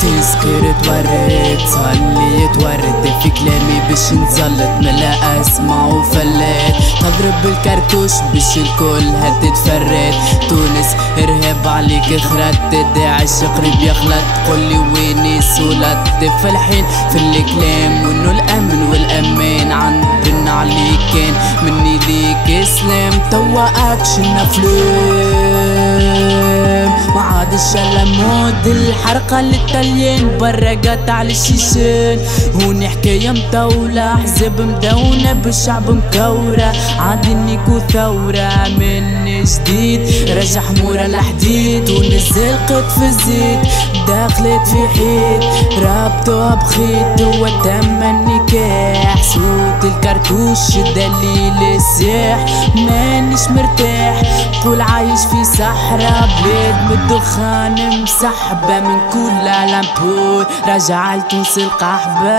تذكر تورد صلي يتورد في كلامي باش نزلط ملا اسمع وفلت تضرب بالكرتوش باش الكل هتتفرد. تونس ارهاب عليك خرد داعش قريب يخلط قولي ويني سولت في الحين في الكلام وانه الامن والامان عندنا عليك كان مني ليك اسلام توا اكشن افلام ما عادش الا مود الحرقه للتاليين برا قطع للشيشان هوني حكايه مطوله حزب مدونه بالشعب مكوره عادي نيكو ثوره من جديد رجع حموره الحديد ونزل قطف الزيت دخلت في حيط رابطوها بخيط وتم النكاح صوت الكرتوش الدليل الساح مانيش مرتاح قول عايش في صحراء بلاد من الدخان مسحبة من كل لامبور راجع لتونس القحبة.